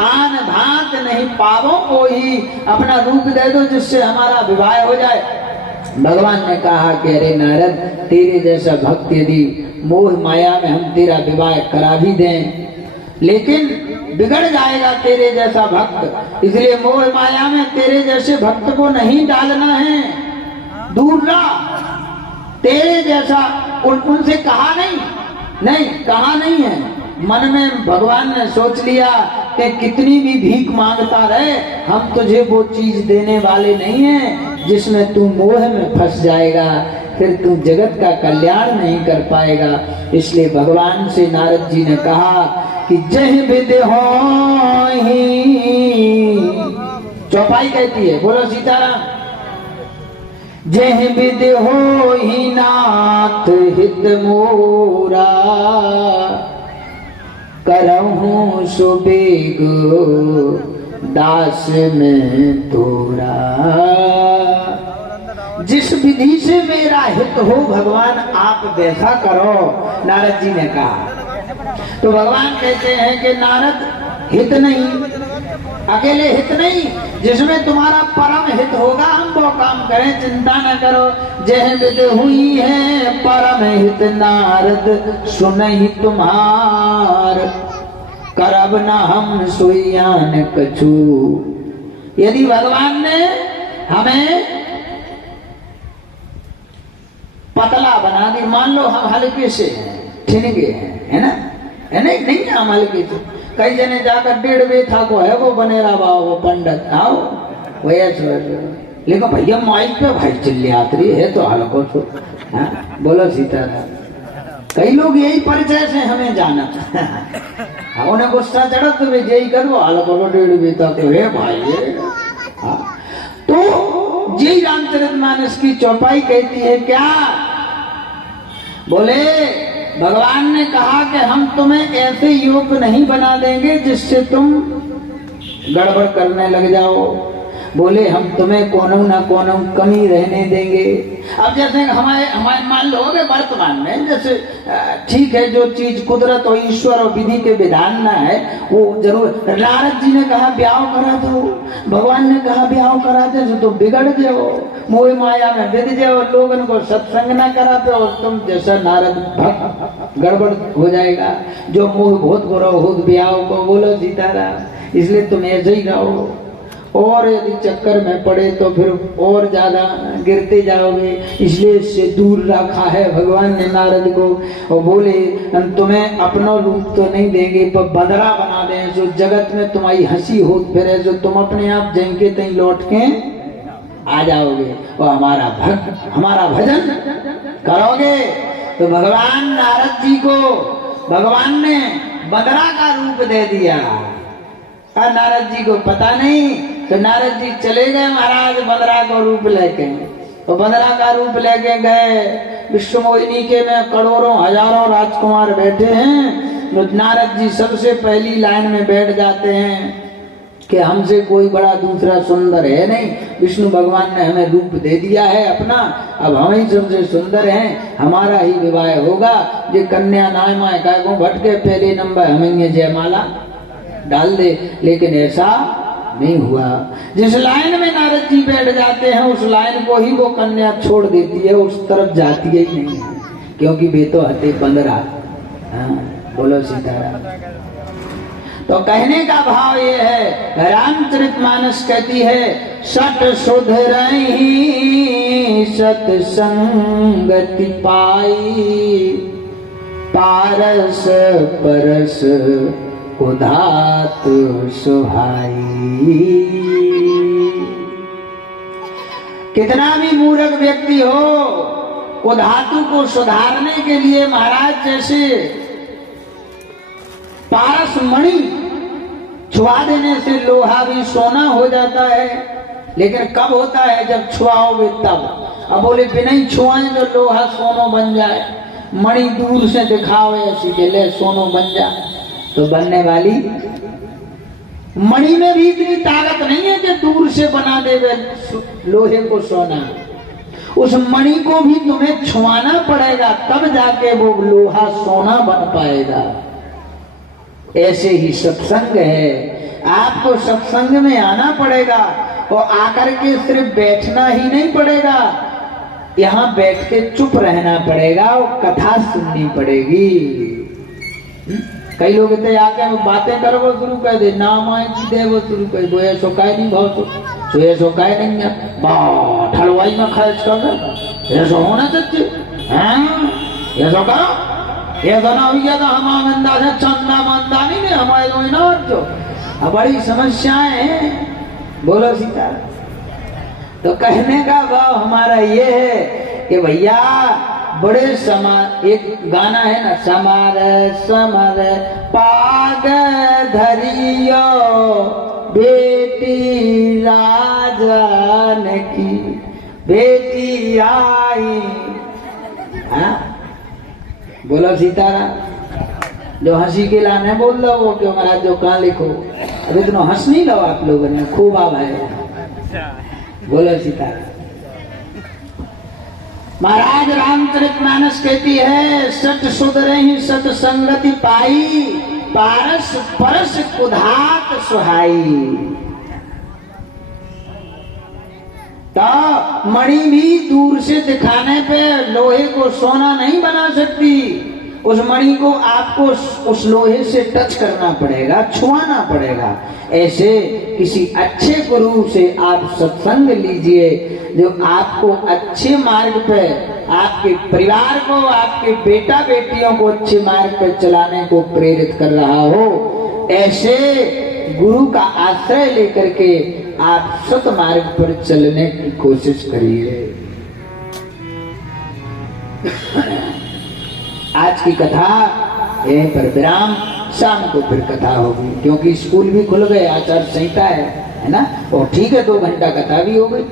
आन भांत नहीं पावो कोई, अपना रूप दे दो जिससे हमारा विवाह हो जाए। भगवान ने कहा कि अरे नारद, तेरे जैसा भक्त यदि मोह माया में हम तेरा विवाह करा भी दें, लेकिन बिगड़ जाएगा तेरे जैसा भक्त, इसलिए मोह माया में तेरे जैसे भक्त को नहीं डालना है, दूर रहा। तेरे जैसा उनसे कहा नहीं कहा नहीं है, मन में भगवान ने सोच लिया कि कितनी भी भीख मांगता रहे, हम तुझे वो चीज देने वाले नहीं हैं जिसमें तू मोह में फंस जाएगा, फिर तू जगत का कल्याण नहीं कर पाएगा। इसलिए भगवान से नारद जी ने कहा कि जह विद होहि, चौपाई कहती है, बोलो सीताराम। जह विद होहि नाथ हित मोरा, करहूं सुबेग दास में तोरा। जिस विधि से मेरा हित हो भगवान आप वैसा करो, नारद जी ने कहा। तो भगवान कहते हैं कि नारद, हित नहीं, अकेले हित नहीं, जिसमें तुम्हारा परम हित होगा हम वो काम करें, चिंता न करो। जह विद हुई है परम हित नारद, सुनहि तुम्हार, करब न हम सुइयान कछु। यदि भगवान ने हमें पतला बना दी, मान लो हम हल्के से हैं, ठिनगे हैं, है ना, है नहीं हम हल्के से, कई जने जाकर 1.5 बेथा को है वो बनेरा बाबा वो पंडित आओ वैसे, लेकिन भैया माइक पे भाई चिल्लातरी है तो हल्को छो, बोलो सीताराम। कई लोग यही परिचय से हमें जाना उन्हें गुस्सा चढ़ा तो वे यही करो हल्को 1.5 बेथा तो है भाई है। तो यही रामचरितमानस की चौपाई कहती है क्या, बोले भगवान ने कहा कि हम तुम्हें ऐसे योग नहीं बना देंगे जिससे तुम गड़बड़ करने लग जाओ, बोले हम तुम्हें कोनो ना कोनो कमी रहने देंगे। अब जैसे हमारे मान लो वर्तमान में जैसे ठीक है, जो चीज कुदरत और ईश्वर और विधि के विधान ना है वो जरूर। नारद जी ने कहा ब्याह करा दो, भगवान ने कहा ब्याह करा दे तो बिगड़ जाओ, मोह माया में बिद जाओ, लोगों को सत्संग ना कराते और तुम जैसा नारद भक्त गड़बड़ हो जाएगा। जो मोह बहुत बुरा हो ब्याह को, बोलो सीताराम। इसलिए तुम ऐसे ही रहो, और यदि चक्कर में पड़े तो फिर और ज्यादा गिरते जाओगे, इसलिए इससे दूर रखा है भगवान ने नारद को। और बोले हम तुम्हें अपना रूप तो नहीं देंगे पर बंदरा बना दें, जो जगत में तुम्हारी हंसी हो फिर जो तुम अपने आप जंके तई लौट के आ जाओगे और हमारा भजन करोगे। तो भगवान नारद जी को भगवान ने बंदरा का रूप दे दिया, और नारद जी को पता नहीं, तो नारद जी चले गए महाराज बंदरा का रूप लेके। तो बंदरा का रूप लेके गए, विश्व मोहिनी के में करोड़ों हजारों राजकुमार बैठे हैं, तो नारद जी सबसे पहली लाइन में बैठ जाते हैं कि हमसे कोई बड़ा दूसरा सुंदर है नहीं, विष्णु भगवान ने हमें रूप दे दिया है अपना, अब हम ही सबसे सुंदर हैं, हमारा ही विवाह होगा। ये कन्या नाय माय का को भटके पहले नंबर हमें जयमाला डाल दे, लेकिन ऐसा नहीं हुआ। जिस लाइन में नारद जी बैठ जाते हैं उस लाइन को ही वो कन्या छोड़ देती है, उस तरफ जाती ही नहीं है, क्योंकि वे तो हते 15। बोलो सीताराम। तो कहने का भाव ये है, रामचरितमानस कहती है सत सुधरहि सत्संगति पाई, पारस परस उधातु सुहाई। कितना भी मूर्ख व्यक्ति हो, उधातु को सुधारने के लिए महाराज जैसे पारस मणि छुआ देने से लोहा भी सोना हो जाता है, लेकिन कब होता है जब छुआओगे तब। अब बोले बिना ही छुआए तो लोहा सोनो बन जाए, मणि दूर से दिखाओ ऐसी के ले सोनो बन जाए, तो बनने वाली मणि में भी इतनी ताकत नहीं है कि दूर से बना देवे लोहे को सोना। उस मणि को भी तुम्हें छुआना पड़ेगा तब जाके वो लोहा सोना बन पाएगा। ऐसे ही सत्संग है, आपको सत्संग में आना पड़ेगा और आकर के सिर्फ बैठना ही नहीं पड़ेगा, यहाँ बैठ के चुप रहना पड़ेगा और कथा सुननी पड़ेगी। कई लोग इतने आके बातें करो वो शुरू कर दे, नाम आए दे वो शुरू कर दो, ऐसो काय नहीं भाव तो ऐसो काय नहीं है ठलवाई में खर्च कर दे, ऐसो होना चाहिए ऐसो करो, ये गाना हो गया था हम मंदा से चंदा मंदा नहीं हमारे तो ना जो बड़ी समस्याएं हैं। बोलो सीता। तो कहने का भाव हमारा ये है कि भैया बड़े समार, एक गाना है ना, समार समार पाग धरियो बेटी राजन की बेटी आई। हाँ बोलो सीताराम। जो हंसी के लाने बोल दो वो क्यों महाराज जो कहाँ लिखो, अभी तो हंस नहीं लो आप लोगों ने, खूब आवा है। बोलो सीताराम। महाराज रामचरितमानस कहती है सत सुधरे ही सत संगति पाई, पारस परस कुधात सुहाई। तो मणि भी दूर से दिखाने पे लोहे को सोना नहीं बना सकती, उस मणि को आपको उस लोहे से टच करना पड़ेगा, छुआना पड़ेगा। ऐसे किसी अच्छे गुरु से आप सत्संग लीजिए जो आपको अच्छे मार्ग पे, आपके परिवार को, आपके बेटा बेटियों को अच्छे मार्ग पर चलाने को प्रेरित कर रहा हो। ऐसे गुरु का आश्रय लेकर के आप सत मार्ग पर चलने की कोशिश करिए। आज की कथा यहीं पर विराम, शाम को फिर कथा होगी क्योंकि स्कूल भी खुल गए, आचार संहिता है ना। और ठीक है 2 घंटा कथा भी हो गई।